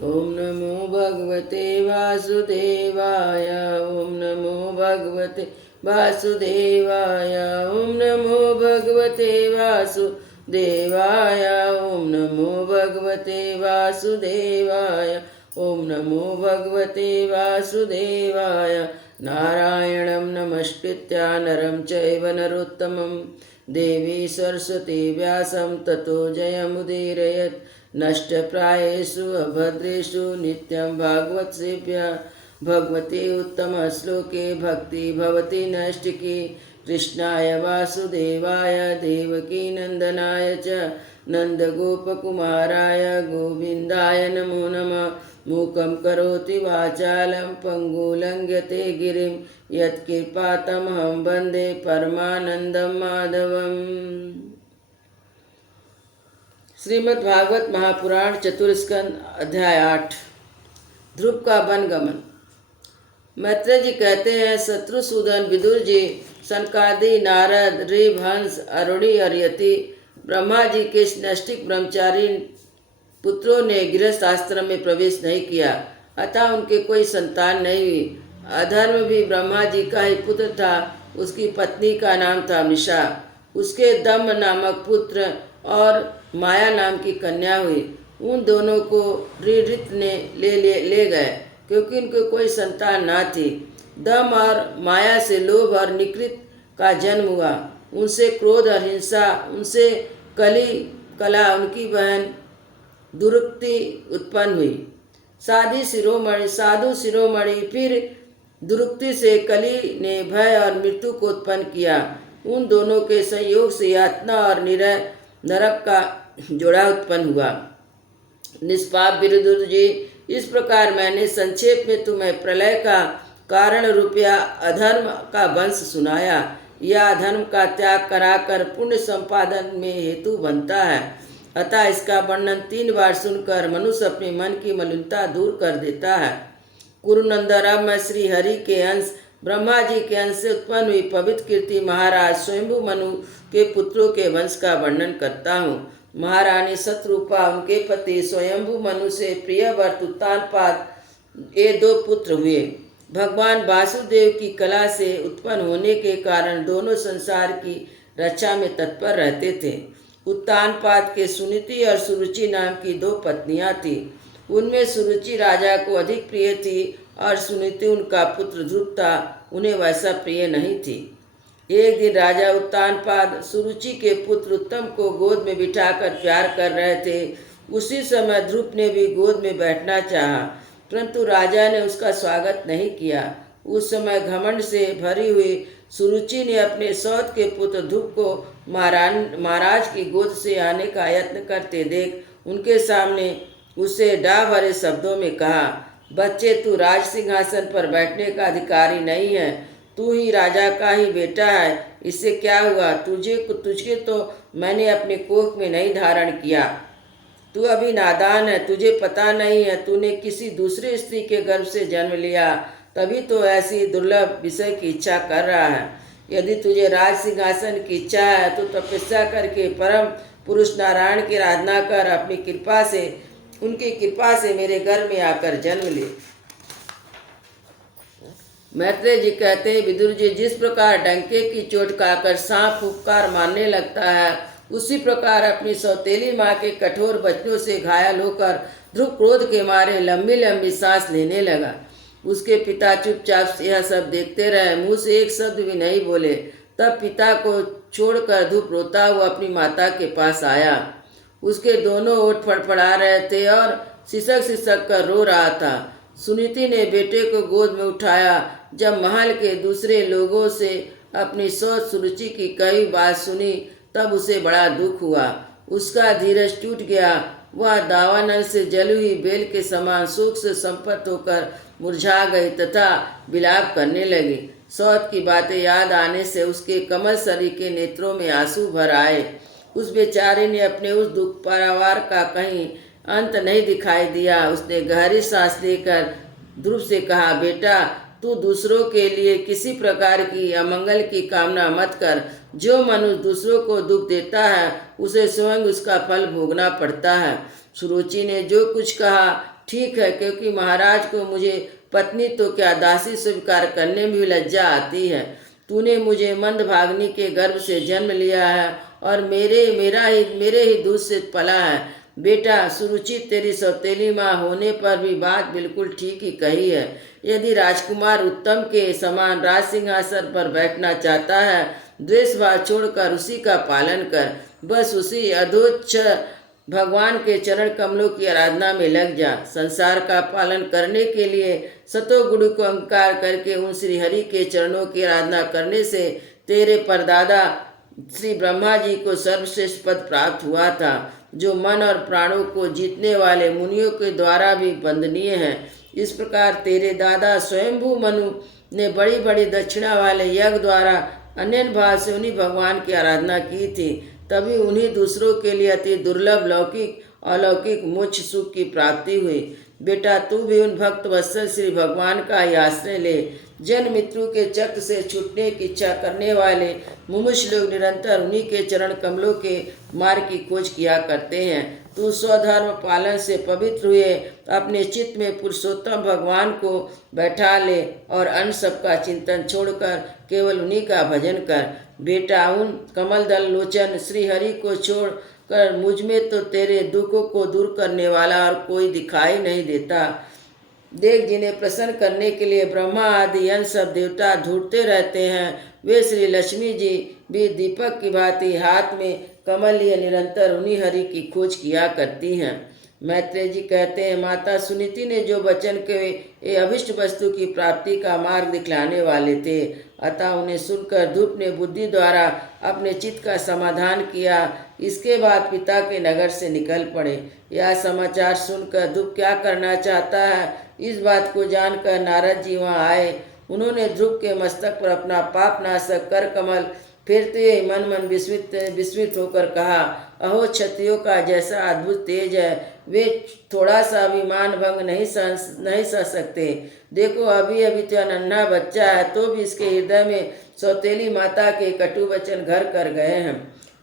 ओम नमो भगवते वासुदेवाय। ओम नमो भगवते वासुदेवाय। ओम नमो भगवते वासुदेवाय। ओम नमो भगवते वासुदेवाय। ओम नमो भगवते वासुदेवाय। नारायणं नमस्कृत्य नरं चैव नरोत्तमं देवी सरस्वती व्यासं ततो जयमुदीरयत्। नष्टप्रायेषु अभद्रेषु नित्यं भागवतसेव्या भगवती उत्तमश्लोके भक्ति भवति नैष्टिकी। कृष्णाय वासुदेवाय देवकीनन्दनाय च नन्दगोपकुमाराय गोविन्दाय नमो नमः। मूकं करोति वाचालं पङ्गुलङ्घ्यते गिरिं यत्कृपातमहं वन्दे परमानन्दं माधवम्। श्रीमद् भागवत महापुराण चतुर्स्कंद अध्याय 8। ध्रुव का वनगमन। मैत्रेय जी कहते हैं, शत्रुसूदन, विदुर जी, सनकादि, नारद, ऋभ, हंस, अरुणी और यति ब्रह्मा जी के नैष्ठिक ब्रह्मचारी पुत्रों ने गृहस्थ आश्रम में प्रवेश नहीं किया, अतः उनके कोई संतान नहीं हुई। अधर्म भी ब्रह्मा जी का ही पुत्र था। उसकी पत्नी का नाम था मिषा। उसके दम्भ नामक पुत्र और माया नाम की कन्या हुई। उन दोनों को ऋत ने ले गए, क्योंकि उनको कोई संतान ना थी। दम और माया से लोभ और निकृत का जन्म हुआ। उनसे क्रोध और हिंसा, उनसे कली कला, उनकी बहन दुरुक्ति उत्पन्न हुई। साधु शिरोमणि फिर दुरुक्ति से कली ने भय और मृत्यु को उत्पन्न किया। उन दोनों के संयोग से यातना और नरक का जोड़ा उत्पन्न हुआ। निष्पाप विदुर जी, इस प्रकार मैंने संक्षेप में तुम्हें प्रलय का कारण रूपया अधर्म का वंश सुनाया। यह अधर्म का त्याग कराकर पुण्य संपादन में हेतु बनता है। अतः इसका वर्णन 3 बार सुनकर मनुष्य अपने मन की मलिनता दूर कर देता है। कुरुनंदन, अब मैं श्री हरि के अंश ब्रह्मा जी के अंश से उत्पन्न हुई पवित्र कीर्ति महाराज स्वयंभु मनु के पुत्रों के वंश का वर्णन करता हूँ। महारानी शत्रुपा, उनके पति स्वयंभु मनु से प्रियव्रत उत्तानपाद, ये 2 पुत्र हुए। भगवान वासुदेव की कला से उत्पन्न होने के कारण दोनों संसार की रक्षा में तत्पर रहते थे। उत्तानपाद के सुनीति और सुरुचि नाम की 2 पत्नियां थी। उनमें सुरुचि राजा को अधिक प्रिय थी और सुनीति, उनका पुत्र ध्रुव था, उन्हें वैसा प्रिय नहीं थी। एक दिन राजा उत्तानपाद सुरुचि के पुत्र उत्तम को गोद में बिठाकर प्यार कर रहे थे। उसी समय ध्रुव ने भी गोद में बैठना चाहा, परंतु राजा ने उसका स्वागत नहीं किया। उस समय घमंड से भरी हुई सुरुचि ने अपने सौत के पुत्र ध्रुव को महाराज की गोद से आने का यत्न करते देख उनके सामने उससे डा भरे शब्दों में कहा, बच्चे, तू राज सिंहासन पर बैठने का अधिकारी नहीं है। तू ही राजा का ही बेटा है। इससे क्या हुआ? तुझे तो मैंने अपने कोख में नहीं धारण किया। तू अभी नादान है, तुझे पता नहीं है, तूने किसी दूसरे स्त्री के गर्भ से जन्म लिया, तभी तो ऐसी दुर्लभ विषय की इच्छा कर रहा है। यदि तुझे राज सिंहासन की इच्छा है तो तपस्या करके परम पुरुष नारायण की आराधना कर उनकी कृपा से मेरे घर में आकर जन्म ले। मैत्रेय जी कहते हैं, विदुर जी, जिस प्रकार डंके की चोट खाकर सांप फुफकार मारने लगता है, उसी प्रकार अपनी सौतेली माँ के कठोर वचनों से घायल होकर ध्रुव क्रोध के मारे लंबी लंबी सांस लेने लगा। उसके पिता चुपचाप यह सब देखते रहे, मुंह से एक शब्द भी नहीं बोले। तब पिता को छोड़कर ध्रुव रोता हुआ अपनी माता के पास आया। उसके दोनों ओठ फड़फड़ा रहे थे और सिसक सिसक कर रो रहा था। सुनीति ने बेटे को गोद में उठाया। जब महल के दूसरे लोगों से अपनी सोच सुरुचि की कई बात सुनी, तब उसे बड़ा दुख हुआ। उसका धीरज टूट गया। वह दावानल से जली हुई बेल के समान शोक से संपत्त होकर मुरझा गई तथा विलाप करने लगी। सौत की बातें याद आने से उसके कमल सरी के नेत्रों में आंसू भर आए। उस बेचारे ने अपने उस दुख पारावार का कहीं अंत नहीं दिखाई दिया। उसने गहरी सांस लेकर ध्रुव से कहा, बेटा, तू दूसरों के लिए किसी प्रकार की अमंगल की कामना मत कर। जो मनुष्य दूसरों को दुख देता है, उसे स्वयं उसका फल भोगना पड़ता है। सुरुचि ने जो कुछ कहा ठीक है, क्योंकि महाराज को मुझे पत्नी तो क्या दासी स्वीकार करने में भी लज्जा आती है। तूने मुझे मंदभागिनी के गर्भ से जन्म लिया है और मेरे ही दूध से पला है। बेटा, सुरुचि तेरी सौतेली माँ होने पर भी बात बिल्कुल ठीक ही कही है। यदि राजकुमार उत्तम के समान राज सिंहासन पर बैठना चाहता है, द्वेष भाव छोड़कर उसी का पालन कर। बस उसी अधोच्च भगवान के चरण कमलों की आराधना में लग जा। संसार का पालन करने के लिए सतोगुण को अंगीकार करके उन श्री हरि के चरणों की आराधना करने से तेरे परदादा श्री ब्रह्मा जी को सर्वश्रेष्ठ पद प्राप्त हुआ था, जो मन और प्राणों को जीतने वाले मुनियों के द्वारा भी वंदनीय है। इस प्रकार तेरे दादा स्वयंभू मनु ने बड़ी बड़ी दक्षिणा वाले यज्ञ द्वारा अन्य भाव से उन्हीं भगवान की आराधना की थी। तभी उन्हीं दूसरों के लिए अति दुर्लभ लौकिक अलौकिक मोक्ष सुख की प्राप्ति हुई। बेटा, तू भी उन भक्त वत्सल श्री भगवान का ही आश्रय ले। जन मृत्यु के चक्र से छूटने की इच्छा करने वाले मुमुक्ष लोग निरंतर उन्हीं के चरण कमलों के मार्ग की खोज किया करते हैं। तू स्वधर्म पालन से पवित्र हुए अपने चित्त में पुरुषोत्तम भगवान को बैठा ले और अन्य सबका चिंतन छोड़कर केवल उन्हीं का भजन कर। बेटा, उन कमल दल लोचन श्री हरि को छोड़कर मुझ में तो तेरे दुखों को दूर करने वाला और कोई दिखाई नहीं देता। देख, जिन्हें प्रसन्न करने के लिए ब्रह्मा आदि अन्य सब देवता ढूंढते रहते हैं, वे श्री लक्ष्मी जी भी दीपक की भांति हाथ में कमल लिए निरंतर उन्हीं हरि की खोज किया करती हैं। मैत्रेय जी कहते हैं, माता सुनीति ने जो वचन के ये अभिष्ट वस्तु की प्राप्ति का मार्ग दिखलाने वाले थे, अतः उन्हें सुनकर ध्रुव ने बुद्धि द्वारा अपने चित्त का समाधान किया। इसके बाद पिता के नगर से निकल पड़े। यह समाचार सुनकर ध्रुव क्या करना चाहता है, इस बात को जानकर नारद जी वहाँ आए। उन्होंने ध्रुव के मस्तक पर अपना पाप नाशक कर कमल फेरते ही मन मन विस्मित होकर कहा, अहो, क्षत्रियों का जैसा अद्भुत तेज है, वे थोड़ा सा भी मान भंग नहीं सह सकते। देखो, अभी अभी तो नन्हा बच्चा है, तो भी इसके हृदय में सौतेली माता के कटु वचन घर कर गए हैं।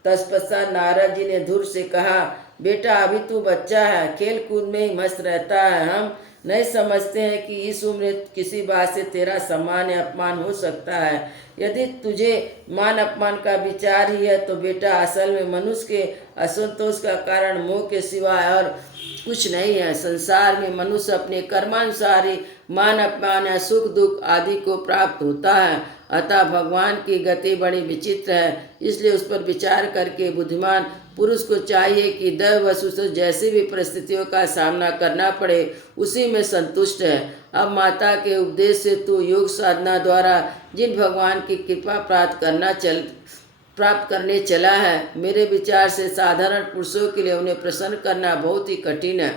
तत्पश्चात नारद जी ने ध्रुव से कहा, बेटा, अभी तू बच्चा है, खेल कूद में ही मस्त रहता है। हम नहीं समझते हैं कि इस उम्र किसी बात से तेरा सम्मान या अपमान हो सकता है। यदि तुझे मान अपमान का विचार ही है तो बेटा, असल में मनुष्य के असंतोष का कारण मोह के सिवाय और कुछ नहीं है। संसार में मनुष्य अपने कर्मानुसार ही मान अपमान या सुख दुख आदि को प्राप्त होता है। अतः भगवान की गति बड़ी विचित्र है, इसलिए उस पर विचार करके बुद्धिमान पुरुष को चाहिए कि दैव वसु जैसी भी परिस्थितियों का सामना करना पड़े, उसी में संतुष्ट है। अब माता के उपदेश से तू योग साधना द्वारा जिन भगवान की कृपा प्राप्त करने चला है, मेरे विचार से साधारण पुरुषों के लिए उन्हें प्रसन्न करना बहुत ही कठिन है।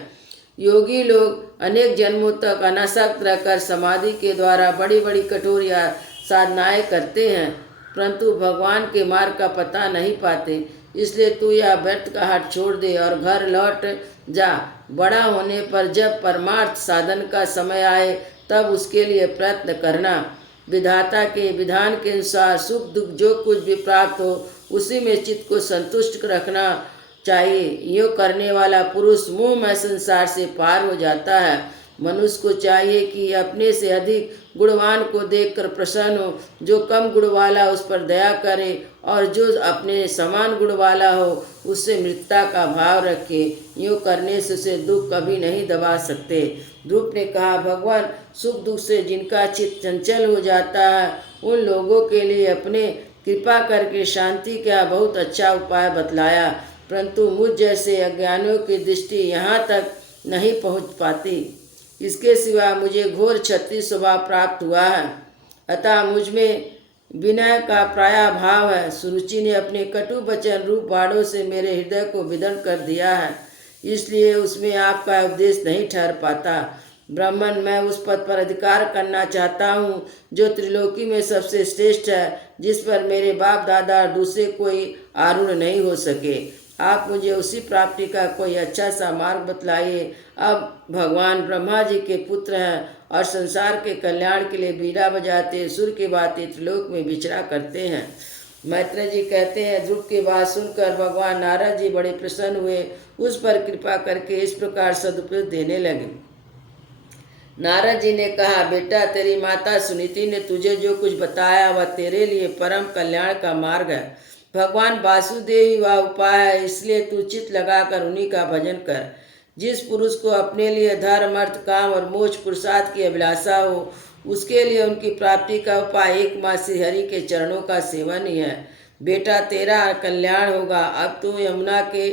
योगी लोग अनेक जन्मों तक अनासक्त रहकर समाधि के द्वारा बड़ी बड़ी कठोर या साधनाएं करते हैं, परंतु भगवान के मार्ग का पता नहीं पाते। इसलिए तू यह व्यर्थ का हट छोड़ दे और घर लौट जा। बड़ा होने पर जब परमार्थ साधन का समय आए, तब उसके लिए प्रयत्न करना। विधाता के विधान के अनुसार सुख दुख जो कुछ भी प्राप्त हो, उसी में चित्त को संतुष्ट रखना चाहिए। यूँ करने वाला पुरुष मोहमय संसार से पार हो जाता है। मनुष्य को चाहिए कि अपने से अधिक गुणवान को देखकर प्रसन्न हो, जो कम गुण वाला उस पर दया करे और जो अपने समान गुण वाला हो उससे मित्रता का भाव रखे। यूँ करने से उसे दुख कभी नहीं दबा सकते। ध्रुव ने कहा, भगवान सुख दुख से जिनका चित्त चंचल हो जाता है, उन लोगों के लिए अपने कृपा करके शांति का बहुत अच्छा उपाय बतलाया, परंतु मुझ जैसे अज्ञानियों की दृष्टि यहाँ तक नहीं पहुँच पाती। इसके सिवा मुझे घोर क्षत्रिय स्वभाव प्राप्त हुआ है, अतः मुझ में विनय का प्रायः भाव है। सुरुचि ने अपने कटु वचन रूप बाणों से मेरे हृदय को विदीर्ण कर दिया है, इसलिए उसमें आपका उपदेश नहीं ठहर पाता। ब्राह्मण, मैं उस पद पर अधिकार करना चाहता हूँ जो त्रिलोकी में सबसे श्रेष्ठ है, जिस पर मेरे बाप दादा और दूसरे कोई आरूढ़ नहीं हो सके। आप मुझे उसी प्राप्ति का कोई अच्छा सा मार्ग बतलाइए। अब भगवान ब्रह्मा जी के पुत्र हैं और संसार के कल्याण के लिए बीड़ा बजाते सुर की भांति त्रिलोक में विचरा करते हैं। मैत्रेय जी कहते हैं, ध्रुव की बात सुनकर भगवान नारद जी बड़े प्रसन्न हुए, उस पर कृपा करके इस प्रकार सदुपदेश देने लगे। नारद जी ने कहा, बेटा तेरी माता सुनीति ने तुझे जो कुछ बताया वह तेरे लिए परम कल्याण का मार्ग है। भगवान वासुदेव ही वह उपाय है, इसलिए तू चित्त लगाकर उन्हीं का भजन कर। जिस पुरुष को अपने लिए धर्म अर्थ काम और मोक्ष पुरुषार्थ की अभिलाषा हो, उसके लिए उनकी प्राप्ति का उपाय एकमात्र श्री हरि के चरणों का सेवन ही है। बेटा तेरा कल्याण होगा। अब तू यमुना के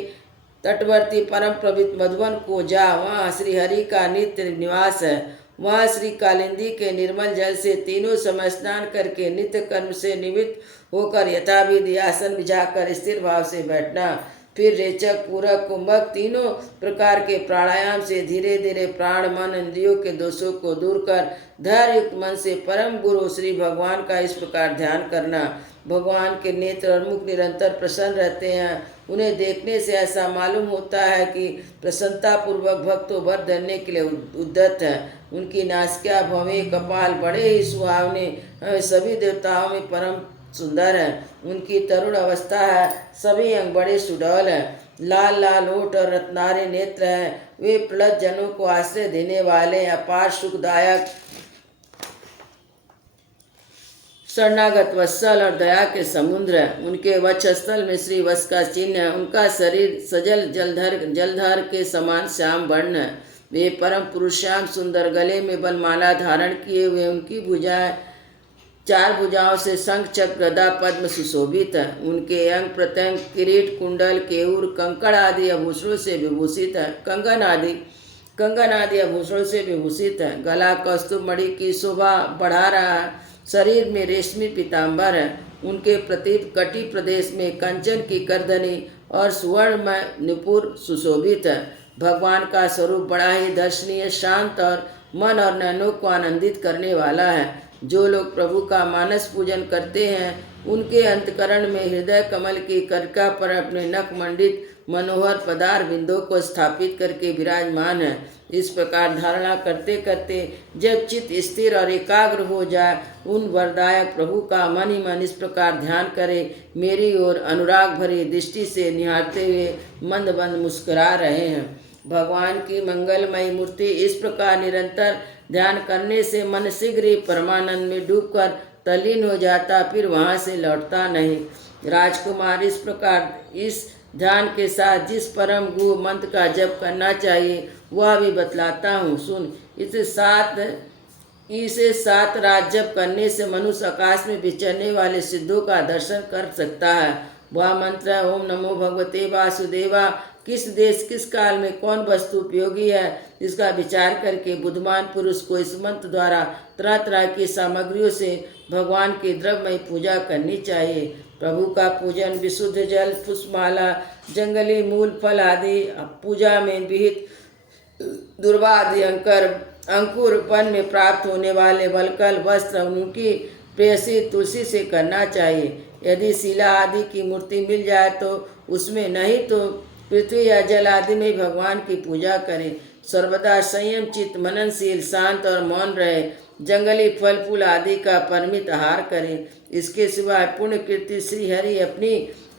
तटवर्ती परम पवित्र मधुवन को जा, वहाँ श्रीहरि का नित्य निवास है। वहाँ श्री कालिंदी के निर्मल जल से तीनों समय स्नान करके नित्य कर्म से निमित्त होकर यथाविधि आसन बिछाकर स्थिर भाव से बैठना। फिर रेचक, पूरक, कुंभक तीनों प्रकार के प्राणायाम से धीरे धीरे प्राण मन इंद्रियों के दोषों को दूर कर धैर्य युक्त मन से परम गुरु श्री भगवान का इस प्रकार ध्यान करना। भगवान के नेत्र और मुख निरंतर प्रसन्न रहते हैं। उन्हें देखने से ऐसा मालूम होता है कि प्रसन्नता पूर्वक भक्तों वर धरने के लिए उद्यत है। उनकी नासिका, भवें, कपाल बड़े ही सुहावने सभी देवताओं में परम सुंदर है। उनकी तरुण अवस्था है, सभी अंग बड़े सुडौल हैं। लाल लाल ओठ और रत्नारे नेत्र हैं। वे प्रलत जनों को आश्रय देने वाले अपार सुखदायक शरणागत वत्सल और दया के समुद्र है। उनके वक्षस्थल में श्री वत्स का चिन्ह है। उनका शरीर सजल जलधर के समान श्याम वर्ण है। वे परम पुरुष श्याम सुंदर, गले में बनमाला धारण किए हुए। उनकी भुजाएं चार भुजाओं से शंख चक्र गदा पद्म सुशोभित है। उनके अंग प्रत्यंग किरीट कुंडल केयूर कंकड़ आदि आभूषणों से विभूषित है। कंगन आदि आभूषणों से विभूषित है। गला कौस्तुभ मणि की शोभा बढ़ा रहा है। शरीर में रेशमी पीताम्बर है। उनके प्रतीप कटी प्रदेश में कंचन की करधनी और सुवर्णमय नुपुर सुशोभित है। भगवान का स्वरूप बड़ा ही दर्शनीय, शांत और मन और नयनों को आनंदित करने वाला है। जो लोग प्रभु का मानस पूजन करते हैं, उनके अंतकरण में हृदय कमल की करिका पर अपने नख मंडित मनोहर पदार बिंदों को स्थापित करके विराजमान है। इस प्रकार धारणा करते करते जब चित्त स्थिर और एकाग्र हो जाए, उन वरदायक प्रभु का मन ही मन इस प्रकार ध्यान करे, मेरी ओर अनुराग भरी दृष्टि से निहारते हुए मंद मंद मुस्कुरा रहे हैं। भगवान की मंगलमयी मूर्ति इस प्रकार निरंतर ध्यान करने से मन शीघ्र ही परमानंद में डूबकर तल्लीन हो जाता, फिर वहाँ से लौटता नहीं। राजकुमार, इस प्रकार इस ध्यान के साथ जिस परम गुह मंत्र का जप करना चाहिए वह भी बतलाता हूँ, सुन। इसे 7 रात जप करने से मनुष्य आकाश में विचरने वाले सिद्धों का दर्शन कर सकता है। वह मंत्र है, ओम नमो भगवते वासुदेवा। किस देश किस काल में कौन वस्तु उपयोगी है, इसका विचार करके बुद्धिमान पुरुष को इस मंत्र द्वारा तरह तरह की सामग्रियों से भगवान की द्रव्यमयी पूजा करनी चाहिए। प्रभु का पूजन विशुद्ध जल, पुष्पमाला, जंगली मूल फल आदि पूजा में विहित दुर्वा आदि अंकुर वन में प्राप्त होने वाले वलकल वस्त्र उनकी प्रेयसी तुलसी से करना चाहिए। यदि शिला आदि की मूर्ति मिल जाए तो उसमें, नहीं तो पृथ्वी या जल आदि में भगवान की पूजा करें। सर्वदा संयम चित्त, मननशील, शांत और मौन रहे। जंगली फल फूल आदि का परिमित आहार करें। इसके सिवाय पुण्य कीर्ति श्री हरि अपनी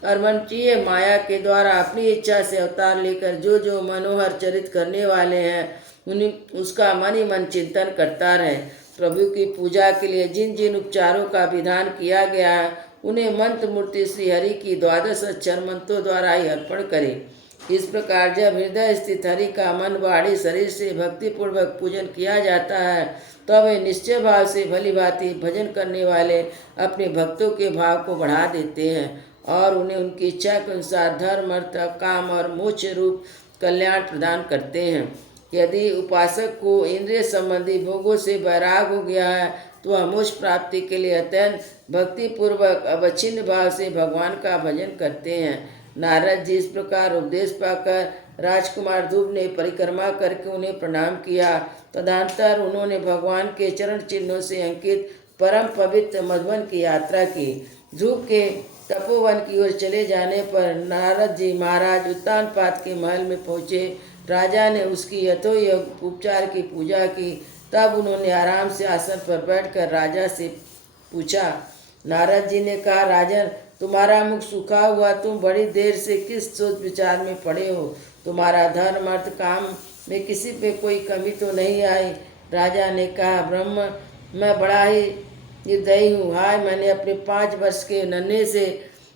अर्मंचीय माया के द्वारा अपनी इच्छा से अवतार लेकर जो जो मनोहर चरित करने वाले हैं, उसका मन ही मन चिंतन करता रहे। प्रभु की पूजा के लिए जिन जिन उपचारों का विधान किया गया है, उन्हें मंत्र मूर्ति श्री हरि की 12 अक्षर मंत्रों द्वारा ही अर्पण करें। इस प्रकार जब हृदय स्थित हरि का मन वाणी शरीर से भक्तिपूर्वक पूजन किया जाता है, तब वे निश्चय भाव से भली भांति भजन करने वाले अपने भक्तों के भाव को बढ़ा देते हैं और उन्हें उनकी इच्छा के अनुसार धर्म, अर्थ, काम और मोक्ष रूप कल्याण प्रदान करते हैं। यदि उपासक को इंद्रिय संबंधी भोगों से वैराग हो गया है, तो वह मोक्ष प्राप्ति के लिए अत्यंत भक्तिपूर्वक अवच्छिन्न भाव से भगवान का भजन करते हैं। नारद जी इस प्रकार उपदेश पाकर राजकुमार ध्रुव ने परिक्रमा करके उन्हें प्रणाम किया। तदनंतर उन्होंने भगवान के चरण चिन्हों से अंकित परम पवित्र मधुवन की यात्रा की। ध्रुव के तपोवन की ओर चले जाने पर नारद जी महाराज उत्तानपाद के महल में पहुँचे। राजा ने उसकी यथोयोग उपचार की पूजा की। तब उन्होंने आराम से आसन पर बैठकर राजा से पूछा। नारद जी ने कहा, राजन, तुम्हारा मुख सूखा हुआ, तुम बड़ी देर से किस सोच विचार में पड़े हो? तुम्हारा धर्म, अर्थ, काम में किसी पे कोई कमी तो नहीं आई? राजा ने कहा, ब्रह्म, मैं बड़ा ही निर्दयी हूँ। हाय, मैंने अपने 5 वर्ष के नन्हे से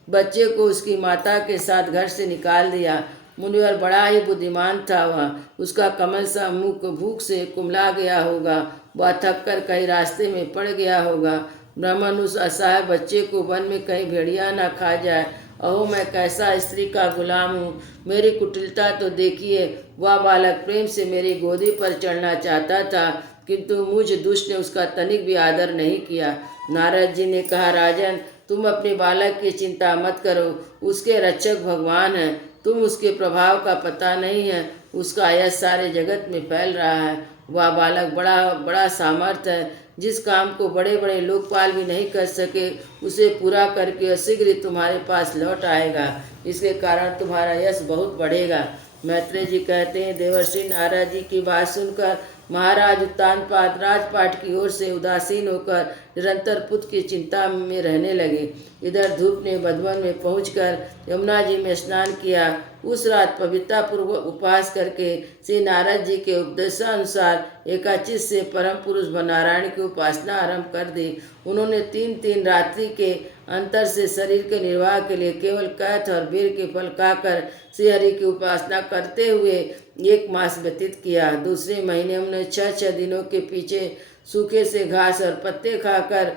बच्चे को उसकी माता के साथ घर से निकाल दिया। मुनिवर बड़ा ही बुद्धिमान था वह। उसका कमल सा मुख भूख से कुमला गया होगा। वह थक कर कहीं रास्ते में पड़ गया होगा। ब्राह्मण उस असहाय बच्चे को वन में कहीं भेड़िया न खा जाए। अहो, मैं कैसा स्त्री का गुलाम हूँ, मेरी कुटिलता तो देखिए। वह बालक प्रेम से मेरी गोदी पर चढ़ना चाहता था, किंतु मुझ दुष्ट ने उसका तनिक भी आदर नहीं किया। नारद जी ने कहा, राजन, तुम अपने बालक की चिंता मत करो, उसके रक्षक भगवान हैं। तुम उसके प्रभाव का पता नहीं है, उसका यश सारे जगत में फैल रहा है। वह बालक बड़ा बड़ा सामर्थ है। जिस काम को बड़े बड़े लोकपाल भी नहीं कर सके, उसे पूरा करके शीघ्र ही तुम्हारे पास लौट आएगा। इसके कारण तुम्हारा यश बहुत बढ़ेगा। मैत्रेय जी कहते हैं, देवर्षि नारद जी की बात सुनकर महाराज उत्तानपाद राजपाट की ओर से उदासीन होकर निरंतर पुत्र की चिंता में रहने लगे। इधर धूप ने बधवन में पहुंचकर यमुना जी में स्नान किया। उस रात पवित्रतापूर्वक उपवास करके श्री नारद जी के उपदेशानुसार एकाचित से परम पुरुष नारायण की उपासना आरंभ कर दी। उन्होंने 3-3 रात्रि के अंतर से शरीर के निर्वाह के लिए केवल कैथ और वीर के फल खाकर श्री हरि की उपासना करते हुए 1 मास व्यतीत किया। दूसरे महीने उन्होंने 6-6 दिनों के पीछे सूखे से घास और पत्ते खाकर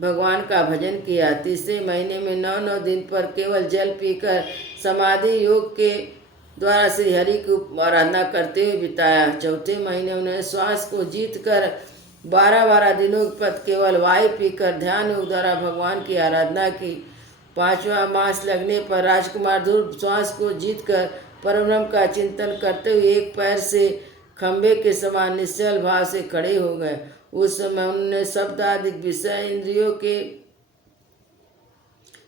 भगवान का भजन किया। तीसरे महीने में 9-9 दिन पर केवल जल पीकर समाधि योग के द्वारा श्री हरि की आराधना करते हुए बिताया। चौथे महीने उन्होंने श्वास को जीत कर 12-12 दिनों पर केवल वायु पीकर ध्यान योग द्वारा भगवान की आराधना की। 5वां मास लगने पर राजकुमार ध्रुव श्वास को जीतकर परब्रह्म का चिंतन करते हुए एक पैर से खंभे के समान निश्चल भाव से खड़े हो गए। उस समय उन्होंने शब्द आदि विषय इंद्रियों के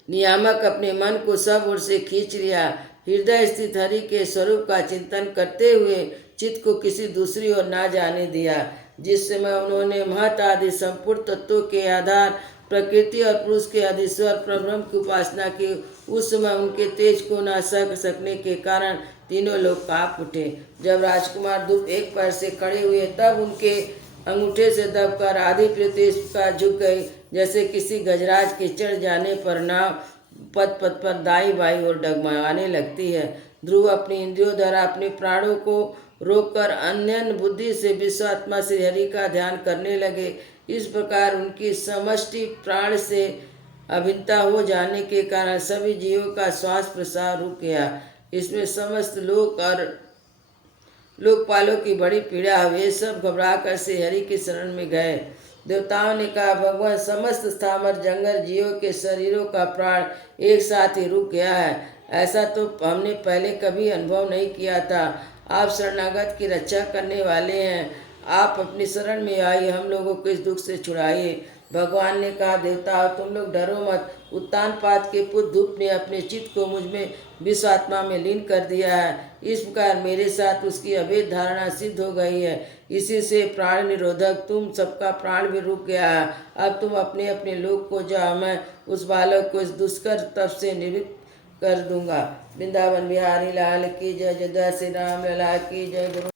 नियामक अपने मन को सब ओर से खींच लिया। हृदय स्थित हरि के स्वरूप का चिंतन करते हुए चित्त को किसी दूसरी ओर ना जाने दिया। जिस समय उन्होंने महत आदि संपूर्ण तत्वों के आधार प्रकृति और पुरुष के अधीश्वर परब्रह्म की उपासना की, उस समय उनके तेज को न सह सकने के कारण तीनों लोग कांप उठे। जब राजकुमार धूप एक पैर से खड़े हुए, तब उनके अंगूठे से दबकर आधी पृथ्वी का झुक गई, जैसे किसी गजराज के चढ़ जाने पर नाव पद पद पर दाई बाई और डगमगाने लगती है। ध्रुव अपनी इंद्रियों द्वारा अपने प्राणों को रोककर अन्य बुद्धि से विश्वात्मा श्री हरि का ध्यान करने लगे। इस प्रकार उनकी समष्टि प्राण से अभिन्नता हो जाने के कारण सभी जीवों का श्वास प्रश्वास रुक गया। इसमें समस्त लोक और लोकपालों की बड़ी पीड़ा। वे सब घबराकर श्री हरि की शरण में गए। देवताओं ने कहा, भगवान, समस्त स्थावर जंगल जीवों के शरीरों का प्राण एक साथ ही रुक गया है। ऐसा तो हमने पहले कभी अनुभव नहीं किया था। आप शरणागत की रक्षा करने वाले हैं, आप अपनी शरण में आइए, हम लोगों को इस दुख से छुड़ाइए। भगवान ने कहा, देवताओं, तुम लोग डरो मत। उत्तानपाद के पुत्र धूप ने अपने चित्त को मुझ में विश्वात्मा में लीन कर दिया है। इस प्रकार मेरे साथ उसकी अभेद धारणा सिद्ध हो गई है। इसी से प्राण निरोधक तुम सबका प्राण भी रुक गया है। अब तुम अपने अपने लोक को जाओ, मैं उस बालक को इस दुष्कर तप से निवृत्त कर दूंगा। वृंदावन बिहारी लाल की जय। जय श्री राम लला की जय। गुरु